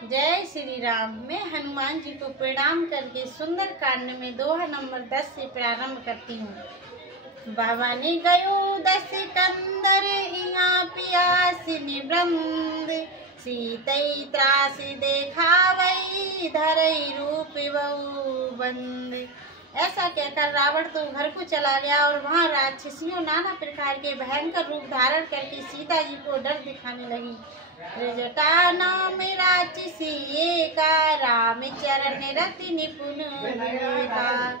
जय श्री राम। मैं हनुमान जी को प्रणाम करके सुंदर कांड में दोहा नंबर 10 से प्रारंभ करती हूँ। बाबा ने गयो 10 कंदर इया पियासिनी वृंद, सीतई त्रास देखावई धरई रूप बहु बंद। ऐसा कहकर रावण तो घर को चला गया और वहाँ राक्षसियों नाना प्रकार के भयंकर रूप धारण करके सीता जी को डर दिखाने लगी। त्रिजटा नाम राक्षसी एका, राम चरण रति निपुण विवेका।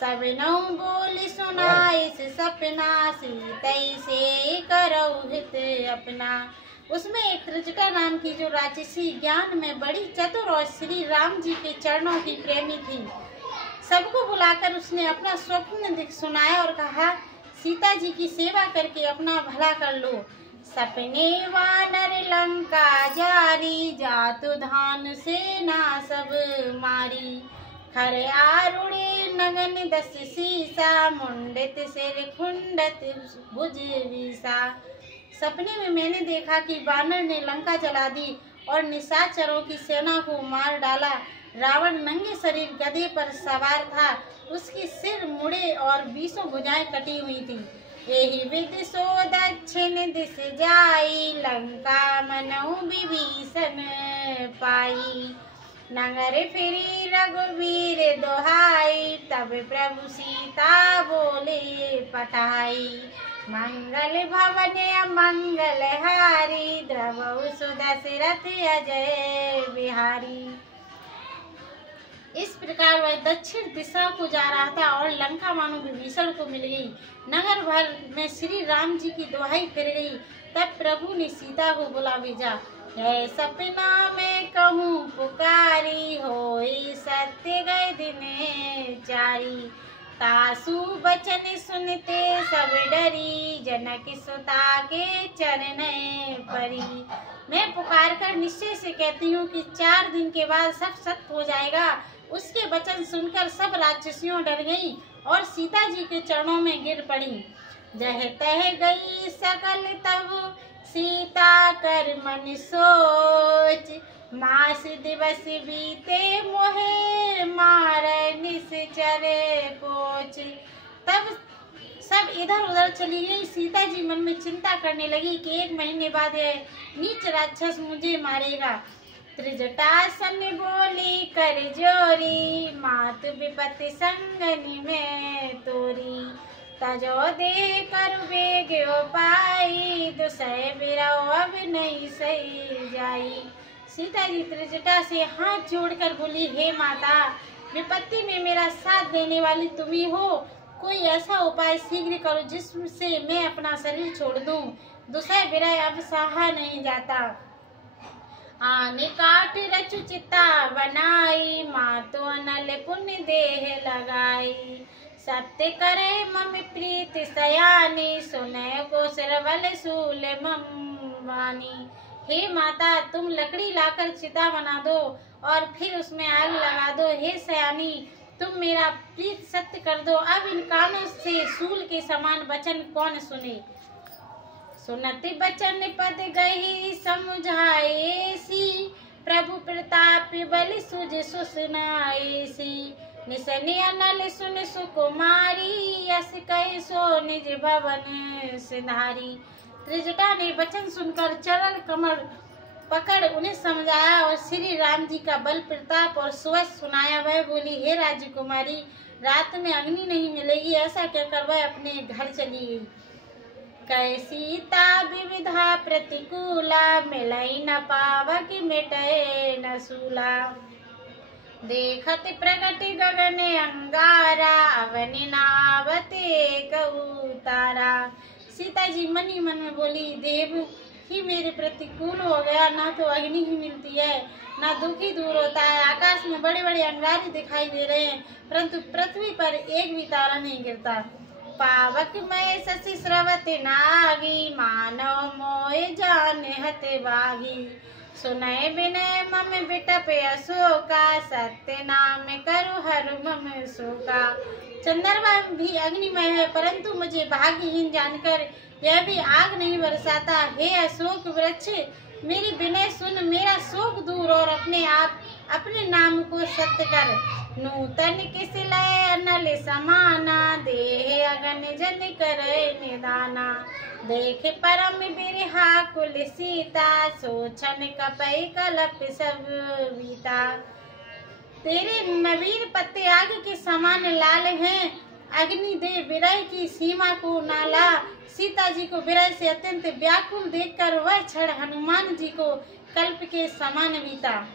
सब नौ बोली सुनाई सपना, सीतई से करौ हित अपना। उसमें एक त्रिजटा नाम की जो राक्षसी ज्ञान में बड़ी चतुर और श्री राम जी के चरणों की प्रेमी थी, सबको बुलाकर उसने अपना स्वप्न सुनाया और कहा, सीता जी की सेवा करके अपना भला कर लो। सपने वानर लंका जारी, जातु धान सेना सब मारी। खर आरुणे नगन 10 सीसा, मुंडित सिर खुंडत भुज विसा। सपने में मैंने देखा कि वानर ने लंका जला दी और निशाचरों की सेना को मार डाला। रावण नंगे शरीर गधे पर सवार था, उसकी सिर मुड़े और 20 भुजाएं कटी हुई थी। यही विधि सो दक्षिण दिश जाई, लंका मनऊ विभीषण पाई। नगर फिरी रघुवीर दोहाई, तब प्रभु सीता बोले पठाई। मंगल भवन मंगल हारी, द्रवहु सुदशरथ अजय बिहारी। इस प्रकार वह दक्षिण दिशा को जा रहा था और लंका मानो विभीषण को मिल गई। नगर भर में श्री राम जी की दुहाई फिर गई। तब प्रभु ने सीता को बुला भेजा। है सपना में कहूँ पुकारी, होई सत्य गए दिने चारी। तासु बचन सुनते सब डरी, जनक सुता के चरण परी। मैं पुकार कर निश्चय से कहती हूँ कि 4 दिन के बाद सब सत्य हो जाएगा। उसके वचन सुनकर सब राक्षसियों डर गईं और सीता जी के चरणों में गिर पड़ी। जह तह गई सकल तब सीता कर मन सोच, मास दिवस बीते मोहे मार निश्चर पोच। तब सब इधर उधर चली गई। सीता जी मन में चिंता करने लगी कि 1 महीने बाद यह नीच राक्षस मुझे मारेगा। त्रिजटासन बोली कर जोरी, मात विपत्ति संगनि में तोरी। तजो दे कर बेग पाई, दुसह बिरव अब नहीं सही जाई। सीता जी त्रिजटा से हाथ जोड़कर बोली, हे माता, विपत्ति में मेरा साथ देने वाली तुम ही हो। कोई ऐसा उपाय शीघ्र करो जिससे मैं अपना शरीर छोड़ दूं। दुसह बिरह अब सहा नहीं जाता। आने काट रचु चिता बनाई, मातो अनल पुण्य देह लगाई। सत्य करे मम प्रीत सयानी, सुने को सरवल सूल मम वानी। हे माता, तुम लकड़ी लाकर चिता बना दो और फिर उसमें आग लगा दो। हे सयानी, तुम मेरा प्रीत सत्य कर दो। अब इन कानों से सूल के समान वचन कौन सुने। सुनति बचन पद गही समुझाएसी, प्रभु प्रताप बल सुज सुसनाएसी। निसनि अनल सुन सुकुमारी, यस कहि सो निज भवन सिंधारी। त्रिजटा ने वचन सुनकर चरण कमर पकड़ उन्हें समझाया और श्री राम जी का बल प्रताप और सुवस सुनाया। वह बोली, हे राजकुमारी, रात में अग्नि नहीं मिलेगी। ऐसा कहकर वह अपने घर चली गई। कै सीता विविधा प्रतिकूला, मिलई न पावक मिटय न सूला। देखत प्रगट गगन अंगारा, अवनि नावते कहू तारा। सीता जी मन ही मन में बोली, देव ही मेरे प्रतिकूल हो गया। ना तो अग्नि ही मिलती है, ना दुख ही दूर होता है। आकाश में बड़े बड़े अंगारे दिखाई दे रहे हैं, परंतु पृथ्वी पर एक भी तारा नहीं गिरता। पावक मैं शशि स्रवत नागी, मानव मोय जान हत बागी। सुनय विनय मम बिटप अशोका, सत्य नाम करु हरु मम शोका। चंद्रमा भी अग्निमय है, परंतु मुझे भाग्यहीन जानकर यह भी आग नहीं बरसाता। हे अशोक वृक्ष, मेरी विनय सुन, मेरा शोक दूर दूर और अपने आप अपने नाम को सत्य कर। नूतन किस लय अनल समाना, देह अगन जन करे निदाना। देख परम बिरहा कुल सीता, सोचन कपई कलप सब बीता। तेरे नवीन पत्ते आग के समान लाल हैं, अग्नि दे विरह की सीमा को नाला। सीता जी को विरह से अत्यंत व्याकुल देखकर वह क्षण हनुमान जी को कल्प के समान बीता।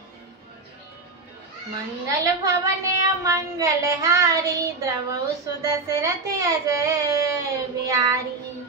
मंगल भवन मंगल हारी, द्रवहु सुदशरथ अजय बिहारी।